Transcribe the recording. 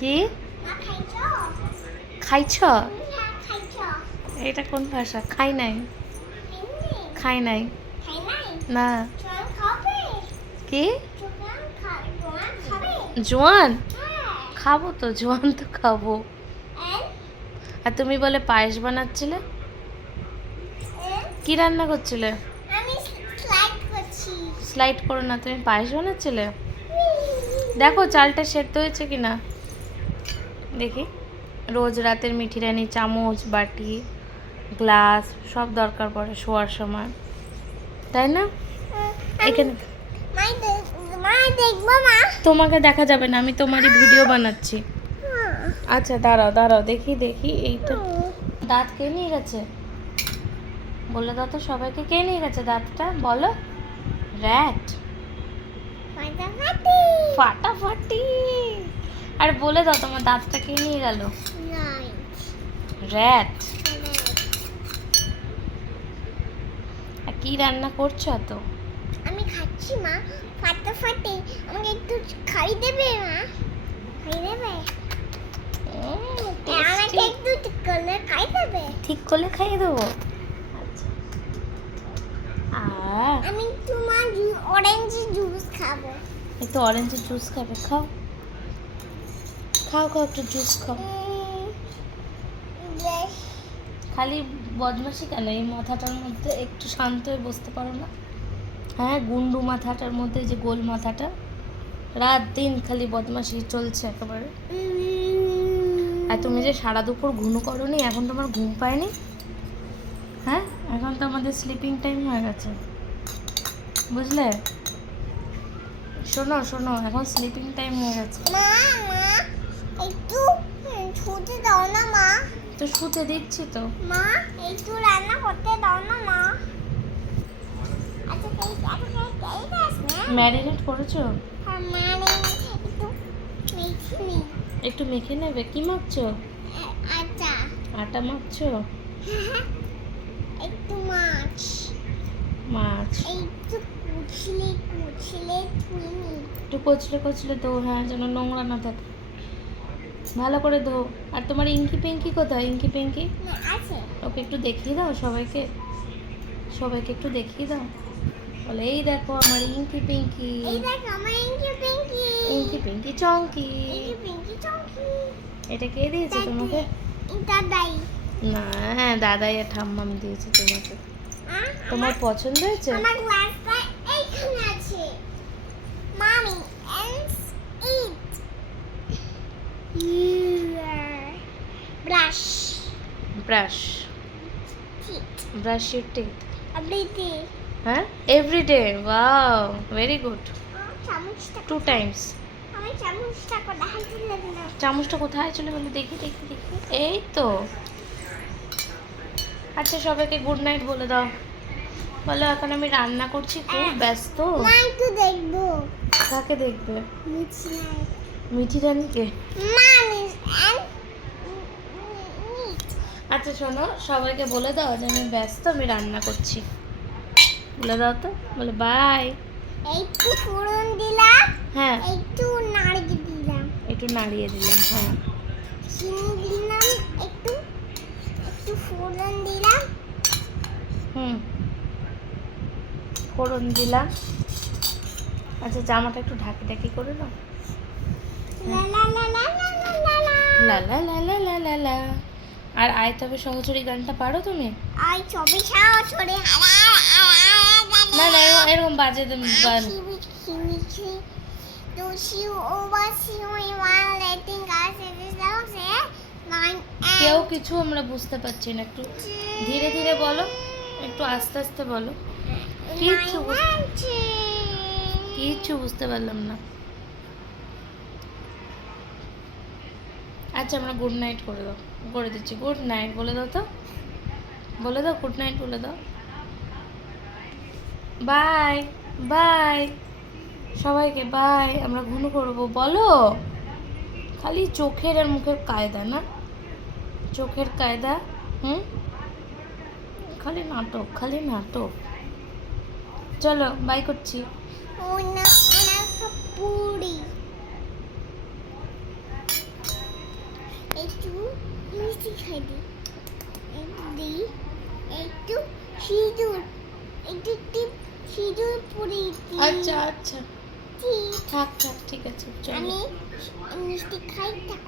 কি? খাইছ? এটা কোন ভাষা? খাই নাই। খাই নাই। না। কি? জোয়ান? খাবে তো, জোয়ান তো খাব। আর তুমি বলে পায়েস বানাচ্ছিলে? কি রান্না করছিলে? স্লাইড করো না, তুমি পায়েস বানাচ্ছিলে? দেখো, চালটা সেদ্ধ হয়েছে কি না দেখি। রোজ রাতের মিঠি রানি চামচ বাটি গ্লাস সব দরকার পড়ে শোয়ার সময়। তাই না? এখানে মা তোমাকে দেখা যাবে না আমি তোমারই ভিডিও বানাচ্ছি। আচ্ছা দাঁড়াও দাঁড়াও দেখি দেখি এইটা দাঁত কে নিয়ে গেছে? বলে দাও তো সবাইকে কে নিয়ে গেছে দাঁতটা? বলো। র্যাট। ফাটাফাটি। আর বলে দাও তোমার দাঁতটা কে নিয়ে গেল? র্যাট। কি রান্না করছ এত? আমি খাচ্ছি মা। ফাটাফাটি আমাকে একটু খাই দেবে মা? খাই দেবে? আমাকে একটু ঠিক করলে খাই দেবে? ঠিক করলে খাইয়ে দেবো? আচ্ছা। আমি তোমার অরেঞ্জ জুস খাব। একটু অরেঞ্জের জুস খাবে খাও। খাও খাও একটু জুস খাও। খালি বদমাসি কেন? এই মাথাটার মধ্যে একটু শান্ত হয়ে বসতে পারো না? হ্যাঁ গুন্ডু মাথাটার মধ্যে যে গোল মাথাটা রাত দিন খালি বদমাসি চলছে একেবারে। আর তুমি যে সারা দুপুর ঘুমো করনি এখন তোমার ঘুম পায়নি? হ্যাঁ এখন তো আমাদের স্লিপিং টাইম হয়ে গেছে। বুঝলে? শোনো শোনো এখন স্লিপিং টাইম হয়ে গেছে। মা মা। একটু ছুটে দাও না মা। তো শুতে দিচ্ছি তো। মা একটু রান্না করতে দাও না মা। আচ্ছা আচ্ছা ম্যারিনেট করেছ? মানে একটু মেখে নেবে? কি মাখছো? আচ্ছা আটা। মাখছো? একটু মাছ। মাছ। একটু কুচলে কুচলে একটু কচলে কচলে দো হ্যাঁ যেন নোংরা না থাকে। ভালো করে ধো আর তোমার ইঙ্কি পিঙ্কি কোথায়? ইঙ্কি পিঙ্কি? ওকে একটু দেখিয়ে দাও সবাইকে। সবাইকে একটু দেখিয়ে দাও। বলে এই দেখো আমার ইঙ্কি পিঙ্কি। ইঙ্কি পিঙ্কি। চঙ্কি এটা কে দিয়েছে তোমাকে? না হ্যাঁ দাদাই আর ঠাম্মাম দিয়েছে তোমাকে। তোমার পছন্দ হয়েছে? আমার গ্লাসটা এইখানে আছে। মামি brush brush Brush your teeth. হ্যাঁ everyday Huh? Very good Wow. Very good. চামচটা কোথায় চলে গেল দেখি দেখি দেখি এই তো। আচ্ছা সবাইকে গুড নাইট বলে দাও। বলো এখন আমি রান্না করছি খুব ব্যস্ত। দেখব। কাকে দেখবে? মিঠি রানীকে। মা আচ্ছা শোনো সবাইকে বলে দাও যে আমি ব্যস্ত আমি রান্না করছি বলে দাও তো বলে বাই একটু ফোড়ন দিলাম হ্যাঁ একটু নাড়িয়ে দিলাম একটু নাড়িয়ে দিলাম হ্যাঁ চিনি দিলাম একটু একটু ফোড়ন দিলাম হুম ফোড়ন দিলাম আচ্ছা জামাটা একটু ঢাকি ঢাকি করে দাও লা লা লা লা লা লা লা লা লা লা লা লা লা লা লা আর আয় তবে সহচরী গানটা পারো তুমি? ছড়ে না না এরকম- বাজে বা- কেউ কিছু আমরা বুঝতে পারছি না একটু ধীরে ধীরে বলো একটু আস্তে আস্তে বলো। কিচ্ছু কিচ্ছু বুঝতে পারলাম না। আচ্ছা আমরা গুড নাইট করে দাও, করে দিচ্ছি। গুড নাইট বলে দাও তো। বলে দাও গুড নাইট বলে দাও। বাই বাই সবাইকে বাই আমরা ঘুনো করব। বলো, খালি চোখের আর মুখের কায়দা না? চোখের কায়দা, হুম? খালি নাটক খালি নাটক। চলো বাই করছি পুরি মিষ্টি খাই দিই একটু সিঁদুর একটু টিপ সিঁদুর পরে আচ্ছা আচ্ছা। থাক থাক ঠিক আছে চলো। আমি মিষ্টি খাই থাক।